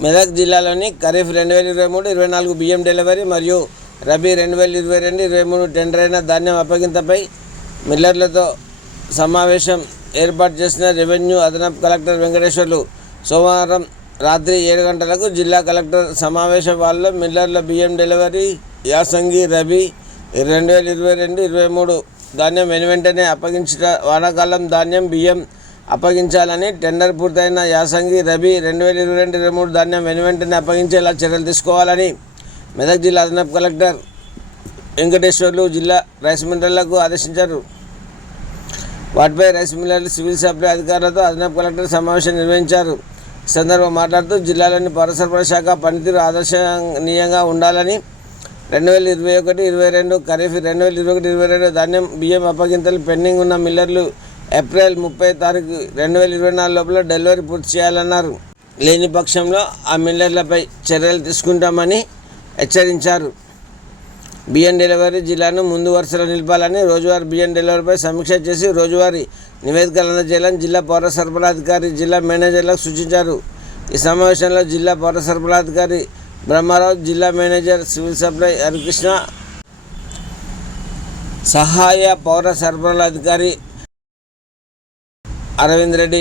మెదక్ జిల్లాలోని ఖరీఫ్ రెండు వేల ఇరవై మూడు ఇరవై నాలుగు బియ్యం డెలివరీ మరియు రబీ రెండు వేల ఇరవై రెండు ఇరవై మూడు టెండర్ అయిన ధాన్యం అప్పగింతపై మిల్లర్లతో సమావేశం ఏర్పాటు చేసిన రెవెన్యూ అదనపు కలెక్టర్ వెంకటేశ్వర్లు సోమవారం రాత్రి ఏడు గంటలకు జిల్లా కలెక్టర్ సమావేశ హాల్లో మిల్లర్ల బియ్యం డెలివరీ యాసంగి రబీ రెండు వేల ఇరవై రెండు ఇరవై మూడు ధాన్యం వెను వెంటనే అప్పగించిన వానాకాలం ధాన్యం బియ్యం అప్పగించాలని టెండర్ పూర్తయిన యాసంగి రబీ రెండు వేల ఇరవై రెండు ఇరవై మూడు ధాన్యం వెను వెంటనే అప్పగించేలా చర్యలు తీసుకోవాలని మెదక్ జిల్లా అదనపు కలెక్టర్ వెంకటేశ్వర్లు జిల్లా రైస్ మిల్లర్లకు ఆదేశించారు. వాటిపై రైస్ మిల్లర్లు సివిల్ సప్లై అధికారులతో అదనపు కలెక్టర్ సమావేశం నిర్వహించారు. ఈ సందర్భంగా మాట్లాడుతూ జిల్లాలోని పౌరసరఫరా శాఖ పనితీరు ఆదర్శనీయంగా ఉండాలని రెండు వేల ఇరవై ఒకటి ఇరవై రెండు ఖరీఫ్ రెండు వేల ఇరవై ఒకటి ఇరవై రెండు ధాన్యం బియ్యం అప్పగింతలు పెండింగ్ ఉన్న మిల్లర్లు ఏప్రిల్ ముప్పై తారీఖు రెండు వేల ఇరవై నాలుగు లోపల డెలివరీ పూర్తి చేయాలన్నారు. లేని పక్షంలో ఆ మిల్లర్లపై చర్యలు తీసుకుంటామని హెచ్చరించారు. బియ్యం డెలివరీ జిల్లాను ముందు వరుసలో నిలపాలని రోజువారీ బియ్యం డెలివరీపై సమీక్ష చేసి రోజువారీ నివేదికలు అందజేయాలని జిల్లా పౌర సరఫరా అధికారి జిల్లా మేనేజర్లకు సూచించారు. ఈ సమావేశంలో జిల్లా పౌర సరఫరా అధికారి బ్రహ్మారావు జిల్లా మేనేజర్ సివిల్ సప్లై హరికృష్ణ సహాయ పౌర సరఫరాల అధికారి Aravind Reddy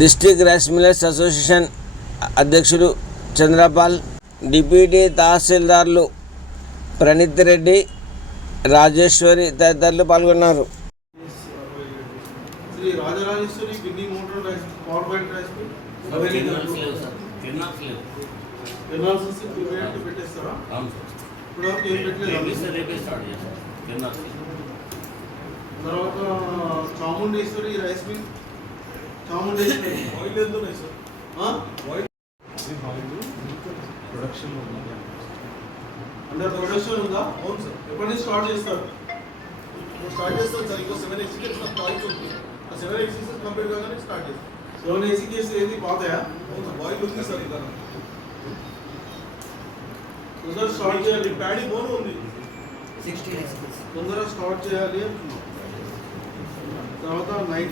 district rice millers association అధ్యక్షుడు చంద్రపాల్ డిప్యూటీ తహసీల్దార్లు ప్రణీత్ రెడ్డి రాజేశ్వరి తదితరులు పాల్గొన్నారు. ఇప్పుడు ఏం పెట్టలేదు. తర్వాత Chamundeshwari rice mill. Chamundeshwari. Oil ఎంత ఉన్నాయి సార్ ప్రొడక్షన్ అండర్ ప్రొడక్షన్ ఉందా. అవును సార్ ఎప్పటి నుంచి స్టార్ట్ చేస్తారు? స్టార్ట్ చేస్తాం సార్ ఇంకో సెవెన్ ఎగ్జిక్యూటివ్స్ కాల్స్ ఉంది. ఆ సెవెన్ ఎగ్జిక్యూటివ్స్ కంప్లీట్ కాగానే స్టార్ట్ చేస్తాం. సెవెన్ ఏసీ కేసు ఏది? పాతయా? అవును సార్ బాయిల్ ఉంది సార్ ఇంకా. తొందరగా స్టార్ట్ చేయాలి. ప్యాడీ బోన్ ఉంది. తొందరగా స్టార్ట్ చేయాలి అంటున్నాం తర్వాత నైన్